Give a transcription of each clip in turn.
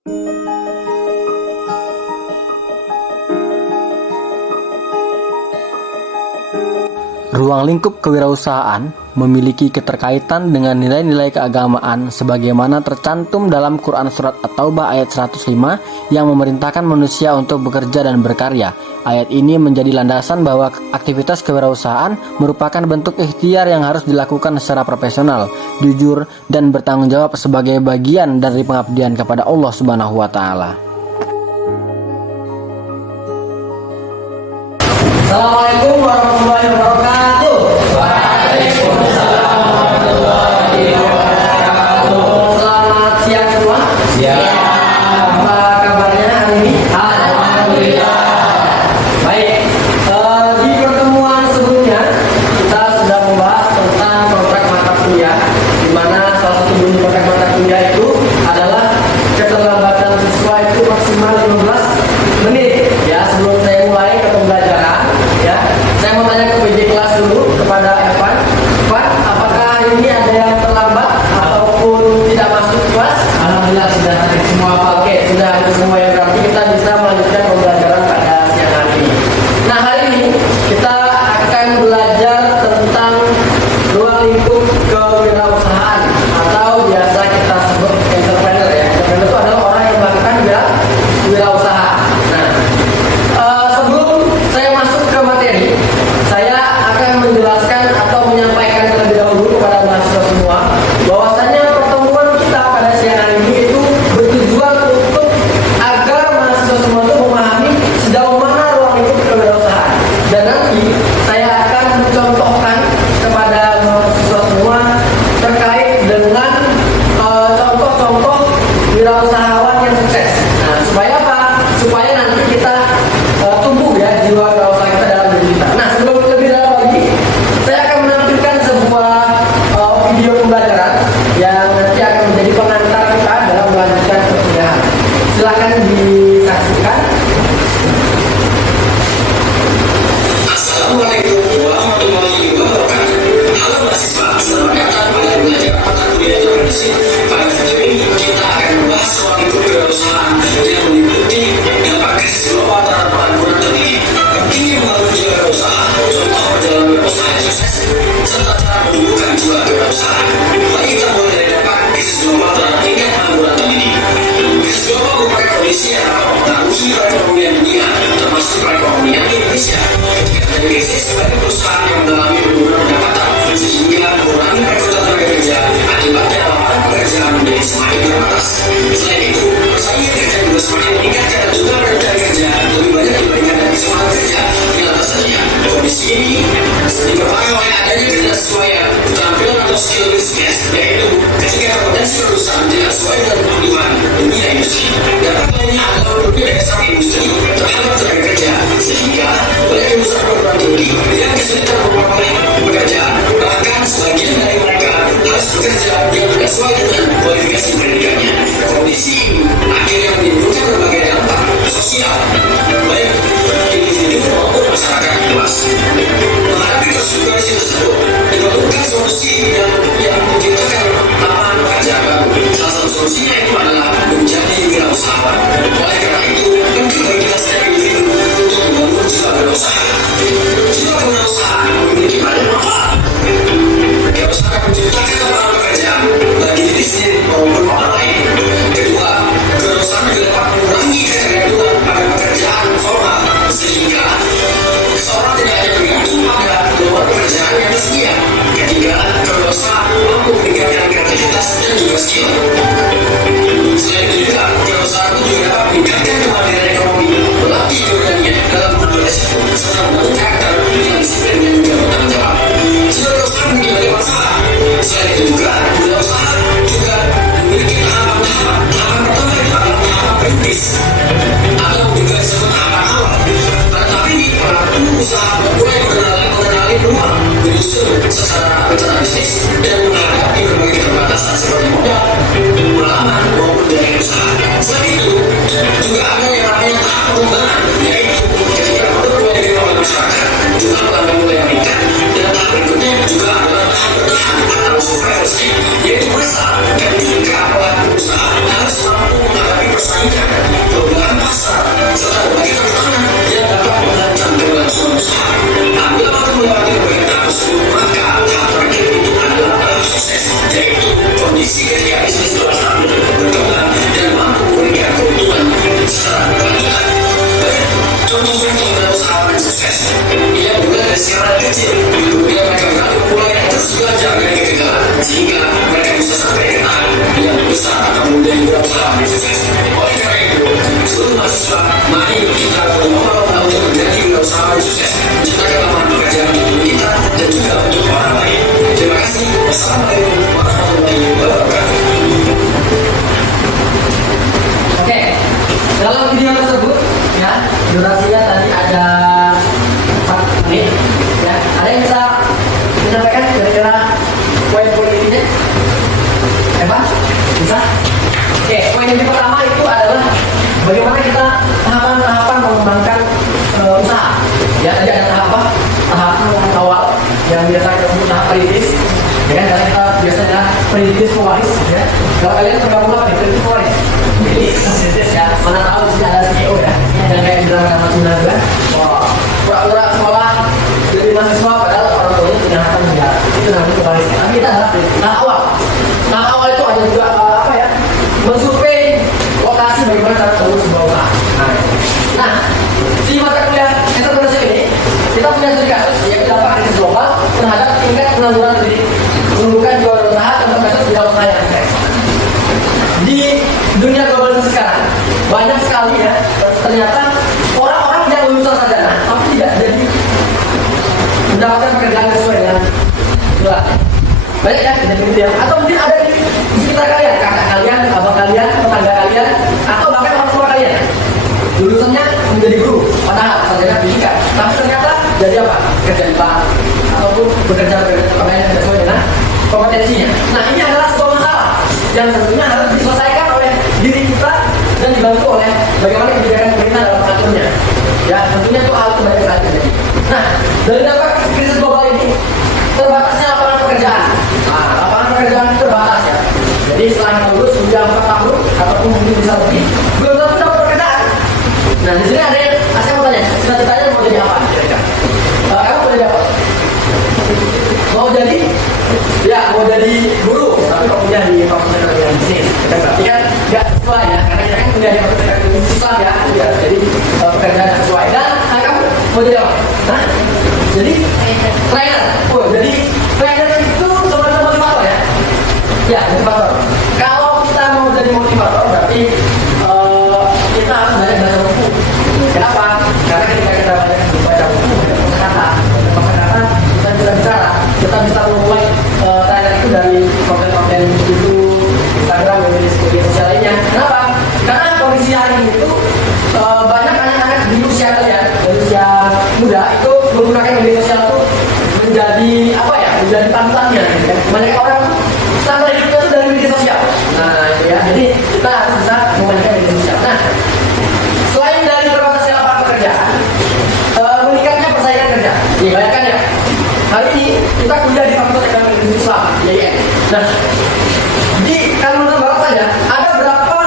Ruang lingkup kewirausahaan memiliki keterkaitan dengan nilai-nilai keagamaan sebagaimana tercantum dalam Quran Surat At-Taubah ayat 105 yang memerintahkan manusia untuk bekerja dan berkarya. Ayat ini menjadi landasan bahwa aktivitas kewirausahaan merupakan bentuk ikhtiar yang harus dilakukan secara profesional, jujur, dan bertanggung jawab sebagai bagian dari pengabdian kepada Allah Subhanahu wa Ta'ala. Assalamualaikum warahmatullahi wabarakatuh. Waalaikumsalam warahmatullahi wabarakatuh. Selamat siang semua. Siang. Apa kabarnya hari ini? Alhamdulillah. Baik. Di pertemuan sebelumnya kita sudah membahas tentang kontrak mata kuliah, di mana salah satu bunyi kontrak mata kuliah itu adalah keterlambatan siswa itu maksimal 15 menit. Ya, sebelum saya mulai ke pembelajaran, ya, saya mau tanya ke PJ kelas dulu kepada Evan. Evan, apakah ini ada yang terlambat ataupun tidak masuk kelas? Alhamdulillah sudah hadir semua. Oke, sudah hadir semua, yang berarti kita bisa melanjutkan pembelajaran pada siang hari ini. Nah, hari ini kita akan belajar tentang ruang lingkup kewirausahaan atau biasa kita sebut entrepreneur, ya. Entrepreneur itu adalah orang yang melakukan wirausaha. Sebelum saya masuk ke materi, saya akan menjelaskan atau menyampaikan terlebih dahulu kepada mahasiswa semua bahwasanya pertemuan kita pada siang hari ini itu bertujuan untuk agar mahasiswa semua itu memahami sejauh mana ruang lingkup kewirausahaan. Dan nanti saya akan mencontohkan kepada mahasiswa semua terkait dengan contoh-contoh wirausahawan yang sukses. Nah, supaya apa? Supaya nanti kita tumbuh, ya, jiwa wirausaha kita dalam diri kita. Nah, sebelum lebih dalam lagi, saya akan menampilkan sebuah video pembelajaran yang nanti akan menjadi pengantar kita dalam melanjutkan perkuliahan. Silahkan disaksikan. Assalamualaikum warahmatullahi wabarakatuh. Halo mahasiswa, selamat datang pada belajar mata kuliah tradisi. Pada video ini kita akan membahas soal lingkup kewirausahaan yang meliputi dampak krisis global terhadap pengangguran tertinggi, pentingnya membangun jiwa wirausaha, contoh dalam wirausaha yang sukses, serta cara menumbuhkan jiwa kewirausahaan. Mari kita mulai dari dampak krisis global terhadap tingkat pengangguran tertinggi. Krisis global merupakan kondisi yang dapat mempengaruhi perekonomian dunia, termasuk perekonomian Indonesia. Ketika terjadi krisis, banyak perusahaan yang mengalami penurunan pendapatan sehingga mengurangi rekrutmen tenaga kerja. Akibatnya lapangan pekerjaan menjadi semakin terbatas. Selain itu, persaingan kerja juga semakin meningkat karena jumlah pencari kerja lebih banyak dibandingkan dengan kesempatan kerja yang atasnya. Kondisi ini dipengaruhi oleh adanya ketidaksesuaian keterampilan atau skill mismatch, yaitu ketika kompetensi perusahaan tidak sesuai dengan kebutuhan dunia industri. Dampak lainnya adalah berbeda dasar industri terhadap tenaga kerja, sehingga banyak lulusan perguruan tinggi yang kesulitan memperoleh pekerjaan. Bahkan sebagian dari mereka harus bekerja yang tidak sesuai dengan kualifikasi pendidikannya. Kondisi ini akhirnya menimbulkan berbagai dampak sosial, baik individu maupun masyarakat luas. Menghadapi kondisi tersebut, diperlukan solusi yang menciptakan lapangan pekerjaan baru. Salah satu solusinya itu adalah menjadi wirausahawan. Oleh karena itu, penting bagi kita setiap individu untuk membangun jiwa wirausaha. Jiwa wirausaha memiliki banyak manfaat. Wirausaha menciptakan lapangan pekerjaan bagi diri sendiri maupun orang lain. Kedua, wirausaha juga dapat mengurangi ketergantungan pada pekerjaan formal, sehingga seorang tidak hanya bergantung pada lowongan pekerjaan yang tersedia. Ketiga, wirausaha mampu meningkatkan kreativitas dan juga skill. Selain itu juga, wirausaha itu juga dapat meningkatkan kemandirian ekonomi, melatih keberanian dalam mengambil resiko, serta membangun karakter yang disiplin dan juga bertanggung jawab. Jiwa wirausaha memiliki banyak manfaat. Selain itu juga, wirausaha juga memiliki tahapan-tahapan. Tahapan pertama itu adalah tahapan perintis, atau juga disebut tahapan awal. Pada tahap ini, pelaku usaha mulai mengenali peluang, menyusun secara rencana bisnis, dan menghadapi berbagai keterbatasan seperti modal, pengalaman, kecil kemudian mereka berlatih mulai terus belajar dari kecil sehingga mereka bisa sampai ke tahap yang besar kemudian berusaha sukses. Oleh karena itu seluruh mahasiswa mari kita berlomba-lomba untuk menjadi wirausahawan sukses, menciptakan lapangan pekerjaan untuk kita dan juga untuk orang lain. Terima kasih. Wassalamualaikum warahmatullahi wabarakatuh. Oke, dalam video tersebut ya durasinya tadi ada 4 menit ya. Ada yang bisa menyampaikan kira-kira poin-poin intinya? Eva? Bisa? Oke, poin yang pertama itu adalah bagaimana kita tahapan-tahapan mengembangkan usaha. Ya, tadi ada tahap apa? Tahap awal yang biasa kita sebut tahap perintis. Ya kan, karena kita biasanya perintis pewaris. Ya. Kalau kalian tergabung apa nih? Perintis pewaris. Perintis ya. Mana tahu sih ada CEO ya. Yang kayak bilang sama Cina juga. Wah, pura-pura sekolah jadi mahasiswa padahal orang tuanya punya harta negara. Itu namanya pewaris. Tapi kita adalah tahap awal. Tahap awal itu ada juga apa ya? Mensurvei lokasi bagaimana cara membangun sebuah usaha. Nah, di mata kuliah entrepreneurship ini kita punya studi kasus yaitu dampak krisis global terhadap tingkat pengangguran menunjukkan jual usaha untuk kasus tidak usaha yang sukses. Di dunia globalisasi sekarang banyak sekali ya ternyata orang-orang yang lulusan sarjana tapi tidak jadi mendapatkan pekerjaan sesuai dengan gelar. Banyak ya kejadian gitu ya. Atau mungkin ada di sekitar kalian, kakak kalian, abang kalian, tetangga kalian, atau bahkan orang tua kalian. Lulusannya menjadi guru, padahal sarjana pendidikan, tapi ternyata jadi apa? Kerja di bank ataupun bekerja yang sesuai dengan kompetensinya. Nah, ini adalah sebuah masalah yang tentunya harus diselesaikan oleh diri kita dan dibantu oleh bagaimana kebijakan pemerintah dalam mengaturnya. Ya, tentunya itu hal kebaikan saja. Nah, dari dampak krisis global ini terbatasnya lapangan pekerjaan. Nah, lapangan pekerjaan terbatas ya. Jadi setelah lulus udah 4 tahun ataupun mungkin bisa lebih, belum tentu dapat pekerjaan. Nah, di sini ada yang saya mau tanya, cita-citanya mau jadi apa? Kira-kira? Kamu mau jadi apa? Mau jadi? Ya, mau jadi guru. Tapi kalau punya di fakultas yang di sini, berarti kan nggak sesuai ya. Karena kita kan punya di fakultas Islam ya, jadi pekerjaan yang sesuai. Dan kamu mau jadi apa? Nah, jadi trainer. Oh, jadi trainer itu sebenarnya motivator ya? Ya, motivator. Kalau kita mau jadi motivator, berarti kita harus banyak baca buku. Kenapa? Karena ketika kita banyak baca buku, kata kita bisa bicara, kita bisa memulai trainer itu dari konten-konten YouTube, Instagram, media sosial lainnya. Kenapa? Karena kondisi hari ini itu banyak anak-anak di usia kalian, di usia muda itu menggunakan media sosial itu menjadi apa ya? Menjadi panutannya. Gitu. Banyak orang standar hidupnya itu dari media sosial. Nah, itu ya. Jadi kita harus bisa menggunakan media sosial. Nah, selain dari terbatasnya lapangan pekerjaan, meningkatnya persaingan kerja. Nih, bayangkan ya. Hari ini kita kuliah di Fakultas Ekonomi Islam, YIN. Nah, di Kalimantan Barat saja ada berapa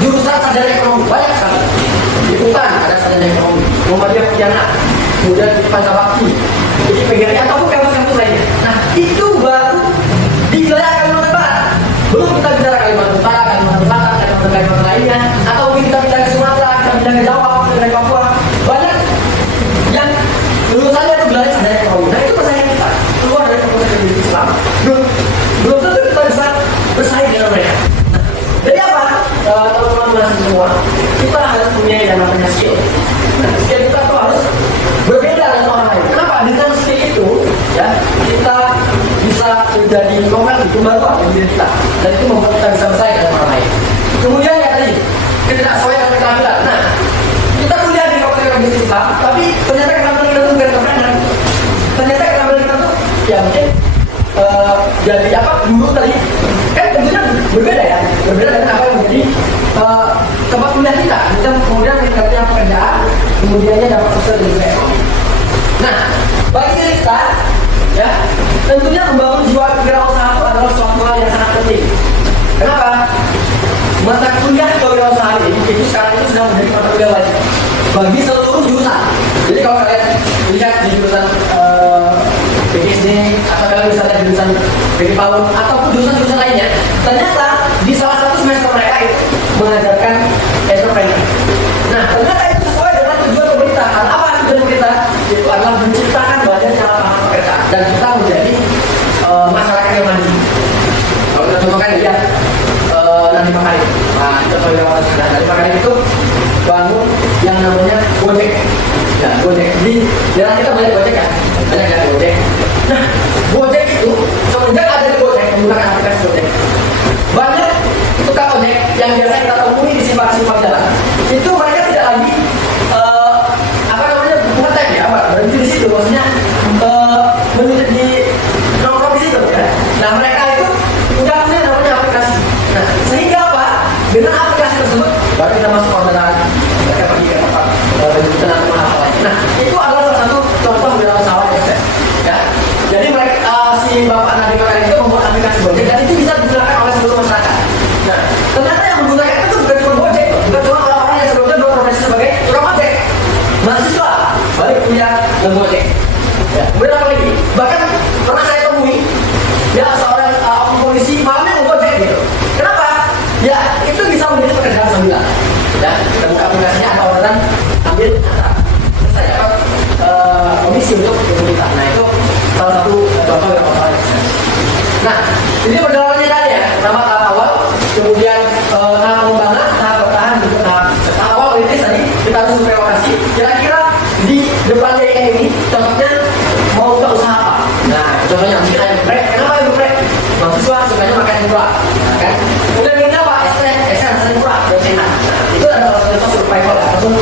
jurusan sarjana ekonomi? Banyak sekali. Di UTAN ada sarjana ekonomi, Muhammadiyah Pontianak, kemudian di Pancabakti, di PGRI ataupun kampus-kampus lainnya. Nah, itu baru di wilayah Kalimantan Barat. Belum kita bicara Kalimantan Utara, Kalimantan Selatan, Kalimantan lainnya, atau mungkin kita bicara ke Sumatera, kita bicara ke Jawa, kita bicara ke Papua. Banyak yang lulusannya itu gelarnya sarjana ekonomi. Nah, itu persaingan kita keluar dari Fakultas Ekonomi Islam. Belum tentu kita bisa bersaing dengan mereka. Nah, jadi apa? Teman-teman mahasiswa semua, kita harus punya yang namanya skill. Nah, skill kita tuh harus berbeda dengan orang lain. Kenapa? Dengan skill itu, ya kita bisa menjadi kompetitif baru diri kita, dan itu membuat kita bisa bersaing dengan orang lain. Kemudian ya tadi ketidaksesuaian dengan keterampilan. Nah, kita kuliah di Fakultas Ekonomi Islam, tapi ternyata keterampilan kita tuh bukan keterampilan. Ternyata keterampilan kita tuh ya mungkin jadi apa dulu tadi kan tentunya berbeda ya, berbeda dengan apa yang menjadi tempat kuliah kita. Kita kemudian meningkatnya pekerjaan, kemudiannya dapat sosial dan juga ekonomi. Nah, bagi diri kita ya tentunya membangun jiwa kewirausahaan itu adalah suatu hal yang sangat penting. Kenapa? Mata kuliah kewirausahaan ini itu sekarang itu sudah menjadi mata kuliah wajib bagi seluruh jurusan. Jadi kalau kalian lihat di jurusan PhD atau kalian misalnya jurusan PhD PAUD ataupun jurusan-jurusan lainnya, ternyata di salah satu semester mereka itu mengajarkan entrepreneur. Nah, ternyata itu sesuai dengan tujuan pemerintah. Apa tujuan pemerintah? Itu adalah menciptakan Nah, itu perwira sudah. Dari maka itu bangun yang namanya Gojek. Ya, Gojek. Di daerah kita banyak Gojek kan? Banyak kan Gojek. Nah, Gojek itu semenjak ada Gojek menggunakan aplikasi Gojek, banyak tukang ojek yang biasa kita temui di simpang-simpang jalan. Itu mereka tidak lagi apa namanya ngetek ya, berhenti di situ, maksudnya menunjuk di nongkrong di situ ya. Nah, mereka itu udah punya namanya aplikasi. Nah, sehingga apa? Dengan aplikasi tersebut baru kita masuk orderan, mereka pergi ke tempat penjemputan atau apa lagi. Nah, itu adalah salah satu contoh wirausaha yang sukses. Ya, jadi mereka si Bapak Nadiem Makarim itu membuat aplikasi Gojek dan itu bisa digunakan oleh seluruh masyarakat. Nah, ternyata yang menggunakan itu bukan cuma Gojek, bukan cuma orang-orang yang sebelumnya berprofesi sebagai tukang ojek, mahasiswa balik kuliah dan Gojek. Ya, kemudian apa lagi? Bahkan pernah saya temui ya seorang polisi malamnya mau Gojek gitu. Kenapa? Ya, itu bisa menjadi pekerjaan sambilan. Ya, kita buka aplikasinya ada orderan ambil saya dapat komisi untuk pemerintah. Nah, itu salah satu contoh yang paling sukses. Nah, ini perjalanannya tadi ya, pertama tahap awal, kemudian tahap pengembangan, tahap bertahan, tahap awal kritis tadi kita harus merelokasi. Kira-kira di depannya ini contohnya mau buka usaha apa? Nah, contohnya mungkin ayam geprek. Kenapa ayam geprek? Mahasiswa sukanya makan yang murah, kan? Kemudian ini apa? Es rasanya murah, dan enak. Nah, itu adalah salah satu survival ataupun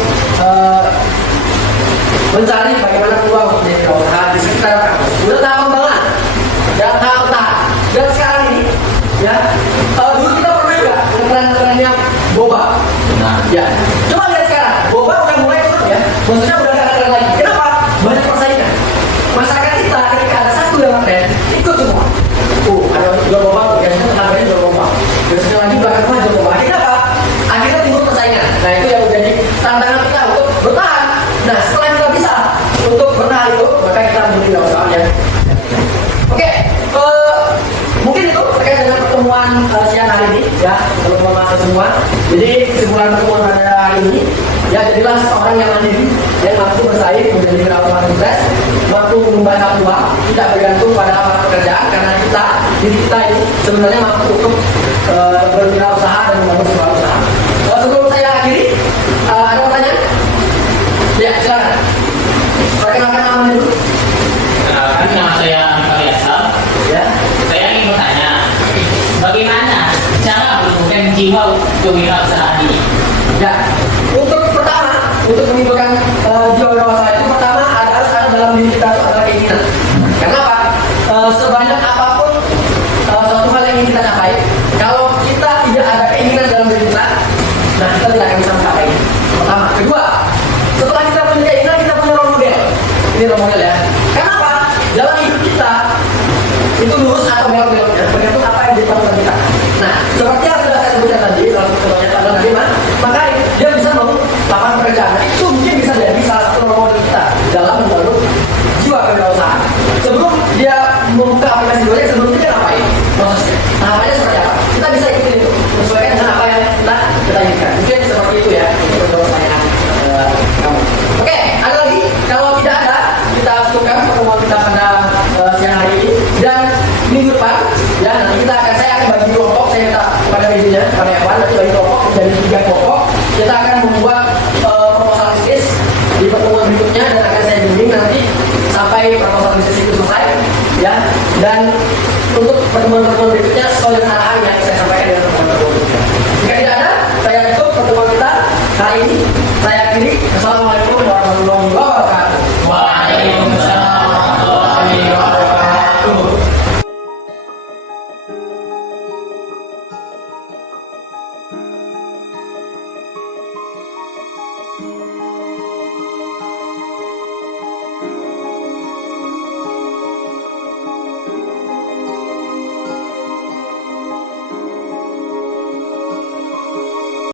mencari bagaimana peluang untuk menjadi usaha di sekitar kampus. Kemudian tahap pengembangan dan tahap bertahan. Dan sekarang ini, ya, dulu kita pernah nggak ngetren-trennya boba? Nah, ya, coba lihat sekarang, boba udah mulai turun ya, maksudnya udah nggak ngetren lagi. Kenapa? Banyak persaingan. Masyarakat kita ketika ada satu yang ngetren, ikut semua. Ada jual boba, biasanya harganya jual boba. Biasanya lagi bahkan mah jual boba. Akhirnya apa? Akhirnya timbul persaingan. Nah, itu yang menjadi tantangan kita untuk bertahan. Nah, setelah kita bisa untuk bertahan itu, maka kita memiliki usaha ya. Oke, mungkin itu terkait dengan pertemuan siang hari ini ya, teman-teman mahasiswa semua. Jadi kesimpulan pertemuan pada hari ini, ya jadilah seorang yang mandiri, yang mampu bersaing menjadi wirausaha sukses, mampu mengembangkan uang, tidak bergantung pada pekerjaan karena diri kita ini sebenarnya mampu untuk berwirausaha dan membangun sebuah usaha. Sebelum saya akhiri, ada pertanyaan? Ya, silakan. Perkenalkan namanya dulu. Kenalkan, nama saya Biasa. Ya. Saya ingin bertanya, bagaimana cara menumbuhkan jiwa kewirausahaan ini? Ya, untuk pertama, untuk menimbulkan jiwa wirausaha itu pertama harus ada dalam diri kita itu adalah keinginan. Karena apa? Sebanyak apapun suatu hal yang ingin kita capai, kalau kita tidak ada keinginan dalam diri kita, nah kita tidak akan bisa mencapai. Pertama, kedua, setelah kita punya keinginan, kita punya role model. Ini role model ya. Karena apa? Dalam hidup kita itu lurus atau belok-beloknya tergantung apa yang dilakukan kita. Nah, seperti yang sudah saya sebutkan tadi dalam contohnya adalah Nadiem, maka dia bisa membangun lapangan pekerjaan. Itu mungkin bisa jadi salah satu role model kita dalam membangun jiwa kewirausahaan. Sebelum dia membuka aplikasi Gojek, sebelumnya dia ngapain? Prosesnya. Tahapannya seperti apa? Kita bisa ikutin itu, sesuaikan dengan apa yang kita inginkan. Mungkin seperti itu ya untuk pertanyaan kamu. Oke, ada lagi? Kalau tidak ada, kita cukupkan pertemuan kita pada siang hari ini dan minggu depan. Ya, nanti saya akan bagi kelompok. Saya minta kepada meja kepada Evan nanti bagi kelompok dari 3 kelompok. Kita akan membuat proposal bisnis di pertemuan berikutnya dan akan saya bimbing nanti sampai proposal bisnis itu selesai. Ya, dan untuk pertemuan-pertemuan berikutnya sesuai dengan arahan yang saya sampaikan dalam pertemuan berikutnya. Jika tidak ada, saya tutup pertemuan kita hari ini. Saya akhiri. Assalamualaikum warahmatullahi wabarakatuh. Waalaikumsalam warahmatullahi wabarakatuh.